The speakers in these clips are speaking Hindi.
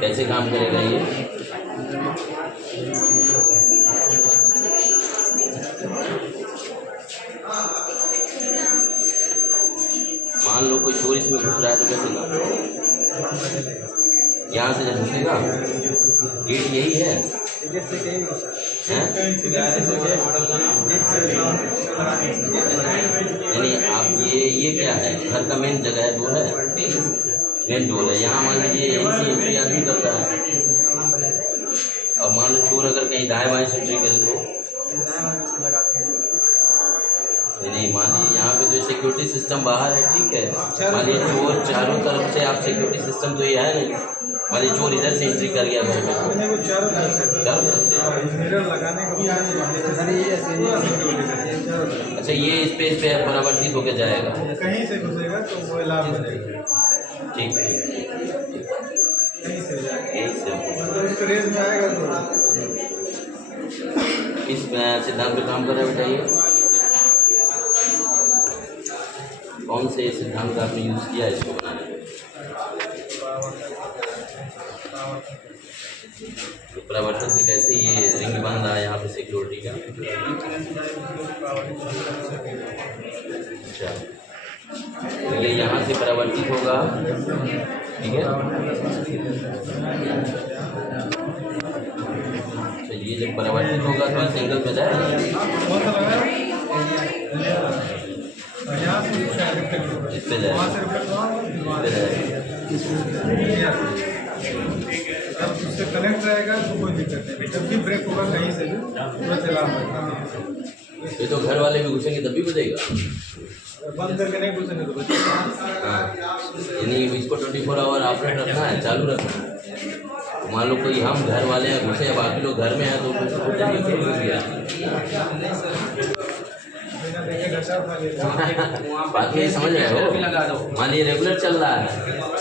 कैसे काम करेगा ये? मान लो कोई चोर इसमें घुस रहा है तो कैसे काम? यहाँ से जब घुसेगा गेट यही है, यानी आप ये क्या है, घर का मेन जगह है, डोर है, मेन डोर है। यहाँ मान लीजिए यहीं से एंट्री आदमी करता है, और मान लो चोर अगर कहीं दाएं बाएं से एंट्री करे तो नहीं, मान लीजिए यहाँ पे तो सिक्योरिटी सिस्टम बाहर है, ठीक है। मान लीजिए चोर चारों तरफ से, आप सिक्योरिटी सिस्टम तो ये है नहीं, मान लीजिए चोर इधर से एंट्री कर गया घर में, चारों तरफ से। अच्छा, ये स्पेस पे परावर्तित होकर जाएगा, कहीं से घुसेगा तो वो लाभ बनेगा। ठीक है, रेस में आएगा तो इस सिद्धांत पे काम कर रहे बताइए, कौन से सिद्धांत का आपने यूज़ किया इसको बनाने में? तो परावर्तन से कैसे ये रिंग बन रहा है यहाँ पे सिक्योरिटी का? अच्छा, तो ये यहाँ से परावर्तित होगा, ठीक है। तो ये जब परावर्तित होगा तो इस एंगल पे जाएगा, इस पे जाएगा, जब उससे कनेक्ट रहेगा तो कोई दिक्कत नहीं, जब भी ब्रेक होगा कहीं से भी पूरा चला सकता। ये तो घर वाले भी घुसेंगे तब भी बजेगा, बंद करके नहीं घुसेंगे तो बजेगा। हाँ, यानी इसको 24 आवर ऑपरेट रखना है, चालू रखना है। मान लो कोई हम घर वाले हैं घुसे, या बाकी लोग घर में हैं तो बाकी समझ रहे हो। मान लीजिए रेगुलर चल रहा है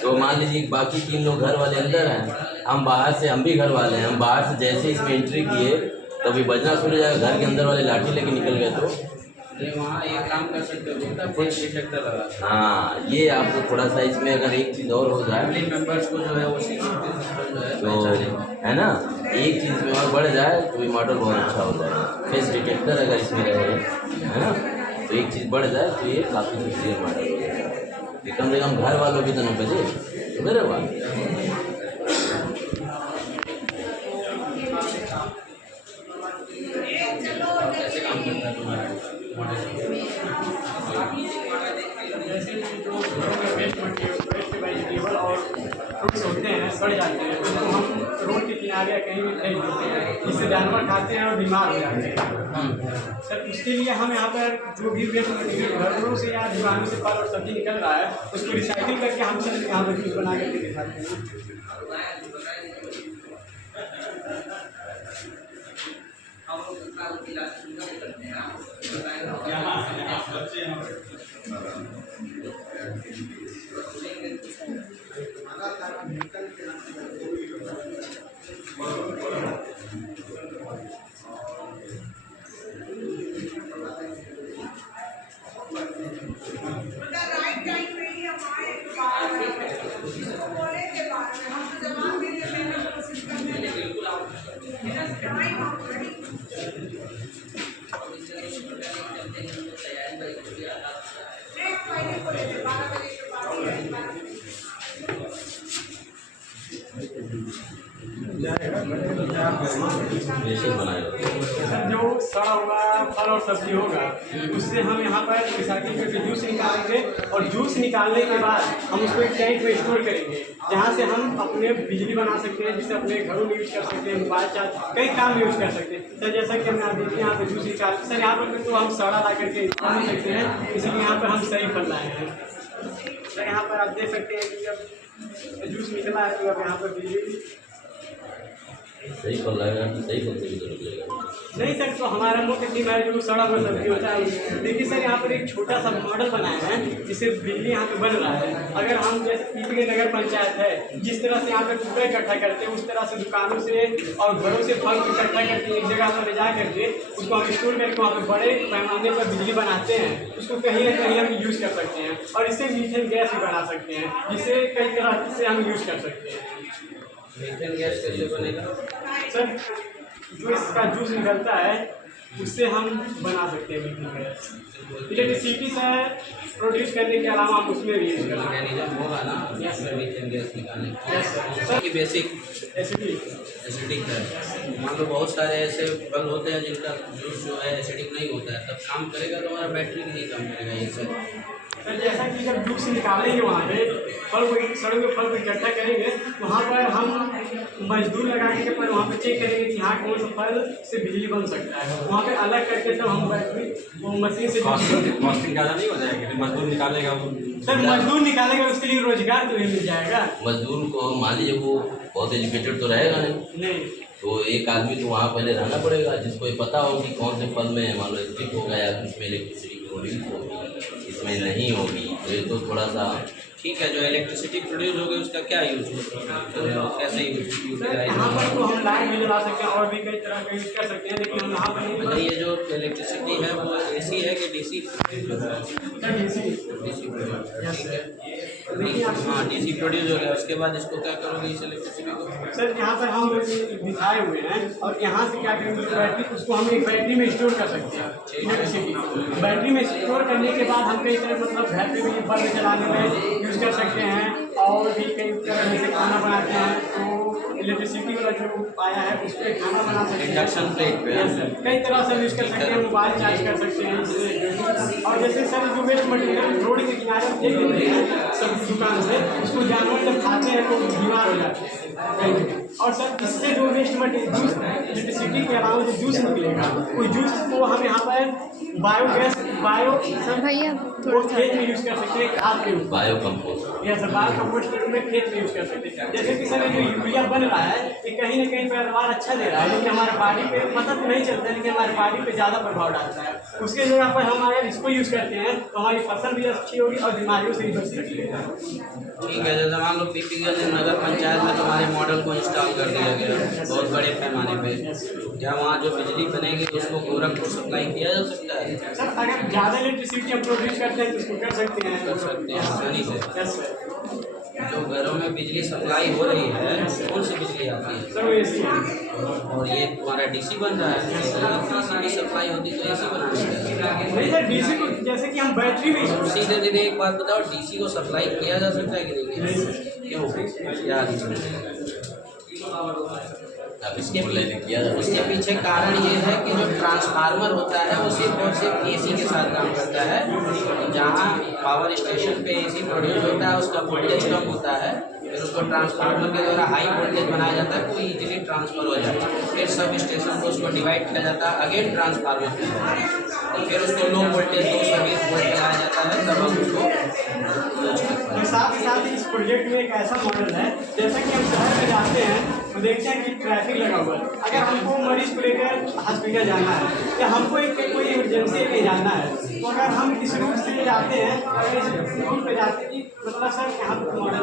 तो मान लीजिए बाकी 3 लोग घर वाले अंदर हैं, हम बाहर से, हम भी घर वाले हैं, हम बाहर से जैसे इसमें एंट्री किए तभी बजना शुरू हो जाएगा, घर के अंदर वाले लाठी लेके निकल गए तो वहाँ ये काम कर सकते हो, कुछ डिटेक्टर लगा। हाँ, ये आपको थोड़ा सा इसमें अगर एक चीज़ और हो जाए, फैमिली मेंबर्स को जो है वो तो है ना, एक चीज़ में और बढ़ जाए तो ये मॉडल बहुत अच्छा हो जाएगा। फेस डिटेक्टर अगर इसमें रहे, है ना, तो एक चीज़ बढ़ जाए तो ये काफ़ी सुपीरियर मॉडल हो जाएगा। कम से कम घर वालों की तो न बजे, तो मेरे बात कैसे काम करता है तुम्हारा जैसे जो वेस्ट वेजिटेबल और फ्रूट्स होते हैं सड़ जाते हैं, तो हम रोड के किनारे कहीं भी फेंक देते हैं, जिससे जानवर खाते हैं और बीमार हो जाते हैं। सर उसके लिए हम यहाँ पर जो भी वेस्ट मटेरियल घरों से या दुकानों से फल और सब्जी निकल रहा है उसको रिसाइकिल करके हम सर यहाँ पर जूस बना करके दिखाते हैं। जो सड़ा हुआ फल और सब्जी होगा उससे हम यहाँ पर रिसाइकिल करके जूस निकालेंगे, और जूस निकालने के बाद हम उसको एक टैंक में स्टोर करेंगे, जहाँ से हम अपने बिजली बना सकते हैं, जिससे अपने घरों में यूज कर सकते हैं, मोबाइल चार्ज कई काम में यूज कर सकते हैं। सर जैसा कि हमने अभी यहाँ पर जूस निकाल, सर यहाँ पर तो हम सड़ा ला करके बना सकते हैं, इसीलिए यहाँ पर हम सही फल लाए हैं। सर यहाँ पर आप देख सकते हैं कि जब जूस निकला है तो अब यहाँ पर बिजली सही फल लाएगा तो सही फल से भी तो निकलेगा। नहीं सर, तो हमारा मुख्य थीम है जो सड़ा हुआ सब्जी होता है। देखिए सर, यहाँ पर एक छोटा सा मॉडल बनाया है जिससे बिजली यहाँ पे बन रहा है। अगर हम जैसे पीपी के नगर पंचायत है, जिस तरह से यहाँ पे कूड़ा इकट्ठा करते हैं, उस तरह से दुकानों से और घरों से फल इकट्ठा करके एक जगह पर ले जा करके उसको हम स्टोर करके वहाँ पे बड़े पैमाने पर बिजली बनाते हैं। उसको कहीं ना कहीं हम यूज़ कर सकते हैं और इससे मीथेन गैस भी बना सकते हैं, जिससे कई तरह से हम यूज़ कर सकते हैं। मीथेन गैस कैसे बनेगा? सर, जो इसका जूस निकलता है उससे हम बना सकते हैं मीथेन गैस। इलेक्ट्रिसिटी से प्रोड्यूस करने के अलावा हम उसमें भी यूज करते हैं। मैकेनिज्म होगा ना Yes, sir. मीथेन गैस निकालने Yes, sir. की बेसिक एसिडिक एसिडिक है। मान लो बहुत सारे ऐसे फल होते हैं जिनका जूस जो है एसिडिक नहीं होता है, तब काम करेगा तो हमारा बैटरी नहीं काम करेगा ये सब। सर, जैसा कि जब जूस निकालेंगे वहाँ पे फल को, सड़क में फल को इकट्ठा करेंगे, वहाँ पर हम मजदूर लगा के पर वहाँ पे चेक करेंगे कि हाँ कौन सा फल से बिजली बन सकता है। वहाँ पे अलग करके तब हम बैटरी वो मशीन से कॉस्टिंग ज़्यादा नहीं हो जाएगा? मजदूर निकालेगा वो। सर, मजदूर निकालेगा उसके लिए रोजगार तो नहीं मिल जाएगा। मजदूर को मान लीजिए वो बहुत एजुकेटेड तो रहेगा नहीं, नहीं तो एक आदमी तो वहाँ पहले रहना पड़ेगा जिसको ये पता हो कि कौन से फल में मान लो एसिडिक होगा या इसमें इलेक्ट्रिसिटी प्रोड्यूस होगी, इसमें नहीं होगी। तो ये तो थोड़ा सा ठीक है, जो इलेक्ट्रिसिटी प्रोड्यूस होगी उसका क्या यूज होगा, कैसे यूज सर, यहाँ पर तो हम लाइट भी जला सकते हैं और भी कई तरह का यूज कर सकते हैं, लेकिन हम यहाँ पर मतलब ये जो इलेक्ट्रिसिटी है वो एसी है कि DC? Sir DC. DC produce, yes ठीक है। सर। देखिए आप, हाँ, डीसी प्रोड्यूस हो गया, उसके बाद इसको क्या करोगे इस इलेक्ट्रिसिटी को? सर यहाँ पर हम लोग दिखाए हुए हैं और यहाँ से क्या करेंगे, बैटरी उसको हम एक बैटरी में स्टोर कर सकते हैं इलेक्ट्रिसिटी। बैटरी में स्टोर करने के बाद हम कई तरह मतलब घर पे भी बल्ब जलाने में यूज़ कर सकते हैं और भी कई तरह से खाना बनाते हैं, तो इलेक्ट्रिसिटी वाला जो आया है उस पर खाना बना सकते हैं। इंडक्शन प्लेट पे। यस सर, कई तरह से यूज़ कर सकते हैं, मोबाइल चार्ज कर सकते हैं इससे। और जैसे सर जो वेस्ट मटेरियल रोड के किनारे हम देख लेते हैं सब्जी दुकान से, उसको जानवर जब खाते हैं तो बीमार हो जाते हैं। और सर इससे जो वेस्ट मटेरियल जूस इलेक्ट्रिसिटी के अलावा जो जूस निकलेगा, वो जूस को हम यहाँ पर बायोगैस भैया वो खेत में यूज़ कर सकते हैं, खाद के रूप में। Bio compost. या सर बायो कंपोस्ट के रूप में खेत में यूज़ कर सकते हैं। जैसे कि सर ये जो यूरिया बन रहा है ये कहीं ना कहीं पैदावार अच्छा दे रहा है, लेकिन हमारे बॉडी पे पता तो नहीं चलता, लेकिन हमारे बॉडी पे ज़्यादा प्रभाव डालता है। उसके जगह पर हम अगर इसको यूज़ करते हैं तो हमारी फसल भी अच्छी होगी और बीमारियों से भी बच सकती है। ठीक है, जैसे मान लो पीपी नगर पंचायत में तुम्हारे मॉडल को इंस्टॉल कर दिया गया बहुत बड़े पैमाने पे, क्या वहाँ जो बिजली बनेगी उसको गोरखपुर सप्लाई किया जा सकता है? सर अगर ज़्यादा इलेक्ट्रिसिटी हम प्रोड्यूस करते हैं तो उसको कर सकते हैं। कर सकते हैं आसानी से। Yes sir. जो घरों में बिजली सप्लाई हो रही है कौन सी बिजली आती है? सर वो एसी है। और ये तुम्हारा डीसी बन रहा है, डीसी की सप्लाई होती तो एसी बना सकता है। नहीं सर, डीसी को जैसे कि हम बैटरी में सीधे सीधे एक बात बताओ, डीसी को सप्लाई किया जा सकता है कि नहीं किया? क्यों, क्या अब इसके किया जा उसके पीछे कारण ये है कि जो ट्रांसफार्मर होता है वो सिर्फ और सिर्फ एसी के साथ काम करता है। जहाँ पावर स्टेशन पे एसी प्रोड्यूस होता है उसका वोल्टेज कम होता है, फिर उसको ट्रांसफार्मर के द्वारा हाई वोल्टेज बनाया जाता है, वो इजीली ट्रांसफर हो जाता है। फिर सब स्टेशन को उसको डिवाइड किया जाता है अगेन ट्रांसफार्मर पे, और फिर उसको लो वोल्टेज 220 वोल्ट लगाया जाता है, तब हम उसको यूज करते हैं। साथ ही साथ इस प्रोजेक्ट में एक ऐसा मॉडल है, जैसा कि हम शहर में जाते हैं तो देखते हैं कि ट्रैफिक लगा हुआ है। अगर हमको मरीज को लेकर हॉस्पिटल जाना है या हमको एक कोई इमरजेंसी में जाना है, तो अगर हम इस रूट से जाते हैं, अगर इस रूट पे जाते हैं, मतलब सर यहाँ पर मॉडल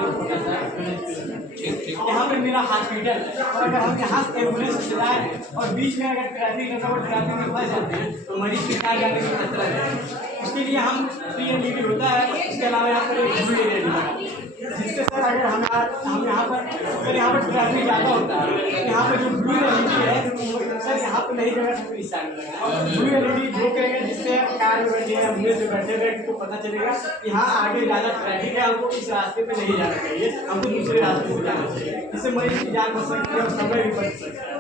ठीक। यहाँ पे मेरा हॉस्पिटल है, और अगर हम यहाँ से एम्बुलेंस से जाए और बीच में अगर ट्रैफिक लगा हुआ ट्रैफिक में फंस जाते हैं तो मरीज के साथ जाने की खतरा है। उसके लिए हम PNDT होता है, इसके अलावा यहाँ पर एक ब्लू एरिया लगाते हैं, जिससे सर अगर हम यहाँ पर अगर यहाँ पर ट्रैफिक ज़्यादा होता है तो यहाँ पर जो ब्लू एलईडी है सर यहाँ पर नहीं जगह सकती इस साइड में ब्लू एलईडी ग्लो करेगा, जिससे कार में बैठे एम्बुलेंस में बैठे व्यक्ति को पता चलेगा कि हाँ आगे ज़्यादा ट्रैफिक है, हमको इस रास्ते पे नहीं जाना चाहिए, हमको दूसरे रास्ते से जाना चाहिए। इससे मरीज की जान बच सकती है और समय भी बच सकता है।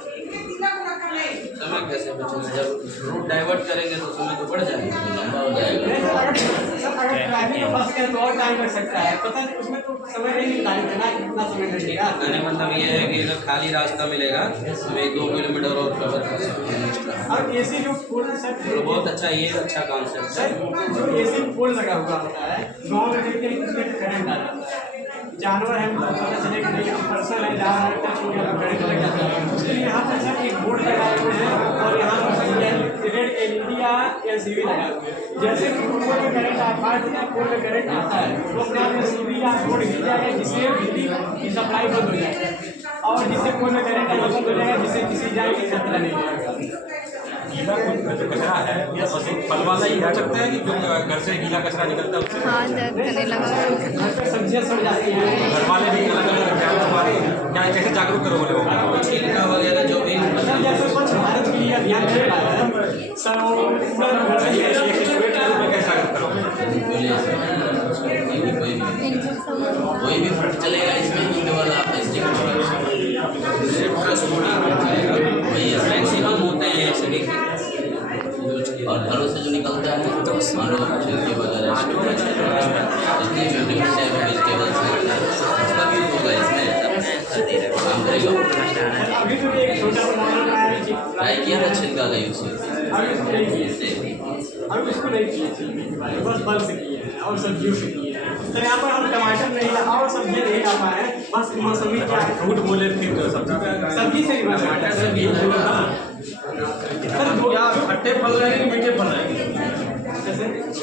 समय कैसे बचेगा? जब रूट डाइवर्ट करेंगे तो समय तो बढ़ जाएगा, लंबा हो जाएगा। नहीं सर, अगर ट्रैफिक में फंस गए तो और टाइम लग सकता है, पता नहीं उसमें तो समय नहीं निर्धारित है ना कितना समय लगेगा। कहने का मतलब ये है कि अगर खाली रास्ता मिलेगा तो मैं 2 किलोमीटर और कवर कर सकते हैं एक्स्ट्रा। और एसी जो फुल सर तो बहुत अच्छा, ये अच्छा कॉन्सेप्ट सर है। जो एसी फुल लगा हुआ होता है गाँव में देखते हैं उसमें करंट आ जाता है, जानवर है मतलब पता चले कि नहीं पर्सन है जा रहा है टच हो गया तो करंट लग जाता है। उसके लिए यहाँ पर सर एक बोर्ड लगाए हुए हैं और यहाँ पर सर रेड एलईडी या एलसीडी लगाए हुए हैं। जैसे पोल में करंट फाल्ट होता है, पोल में करंट आता है तो अपने आप एलसीडी या बोर्ड गिर जाएगा जिससे बिजली की सप्लाई बंद हो जाएगी और जिससे पोल में करंट आना बंद हो जाएगा, जिससे किसी जान की खतरा नहीं रहेगा। गीला जो कचरा है बस एक फल वाला ही हो सकता है कि जो घर से गीला कचरा निकलता है उससे हाँ दर्द करने लगा। घर पर सब्जियाँ सड़ जाती हैं, घर वाले भी अलग अलग क्या कैसे जागरूक करो बोले वो छिलका वगैरह जो भी सर जैसे स्वच्छ भारत के लिए अभियान चल रहा है सर, वो पूरा घर से एक स्टूडेंट के रूप में कैसे जागरूक करो? बोलिए सर, कोई भी फट चलेगा इसमें तो केवल आप स्टिक वही है मैक्सिमम होते हैं सभी और घरों से जो निकलता है मान लो छिलके वगैरह जितने भी डिफरेंट टाइप ऑफ वेजिटेबल्स हैं उसका भी यूज होगा इसमें, काम करेगा। अभी तो एक छोटा मॉडल आया है ट्राई किया था छिलका का यूज अभी उसको नहीं किए, बस फल से किए हैं और सब्जियों से किए हैं। सर यहाँ पर हम टमाटर नहीं ला और सब्जियाँ नहीं ला पाए हैं, बस मौसमी क्या है फ्रूट बोले फिर तो सब्जी से ही बस टमाटर सब्जी सर दो खट्टे फल रहेंगे कि मीठे फल रहेंगे?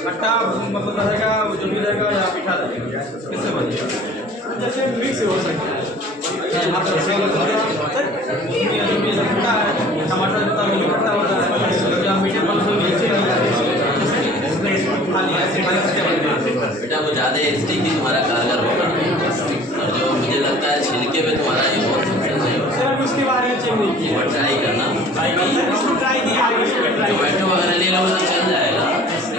खट्टा मतलब रहेगा जो भी रहेगा या मीठा रहेगा, किससे बनेगा? जैसे मिक्स हो सकता है जो भी खट्टा है टमाटर होता है खट्टा होता है या मीठे फल को बेटा वो ज़्यादा स्टिक ही तुम्हारा कारगर होगा और जो मुझे लगता है छिलके में तुम्हारा ये बहुत सक्सेस है। सर अभी उसके बारे में चेक नहीं किया, और ट्राई करना, इसको ट्राई नहीं आगे टोमेटो वगैरह ले लो तो चल जाएगा,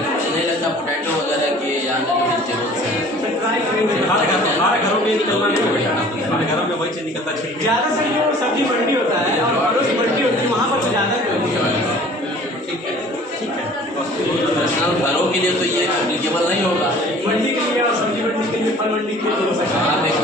मुझे नहीं लगता पोटैटो वगैरह के या जो वेजिटेबल्स हैं ट्राई करेंगे। हमारे घरों में निकलना नहीं बढ़िया, हमारे घरों में वही चीज निकलता छिलके। ज़्यादा सर जो सब्जी मंडी होता है और फलों की मंडी होती है वहाँ पर तो ज़्यादा पर्सनल घरों के लिए तो ये एप्लीकेबल नहीं होगा। मंडी के लिए और सब्जी मंडी के लिए फल मंडी के लिए हो सकता है। आप एक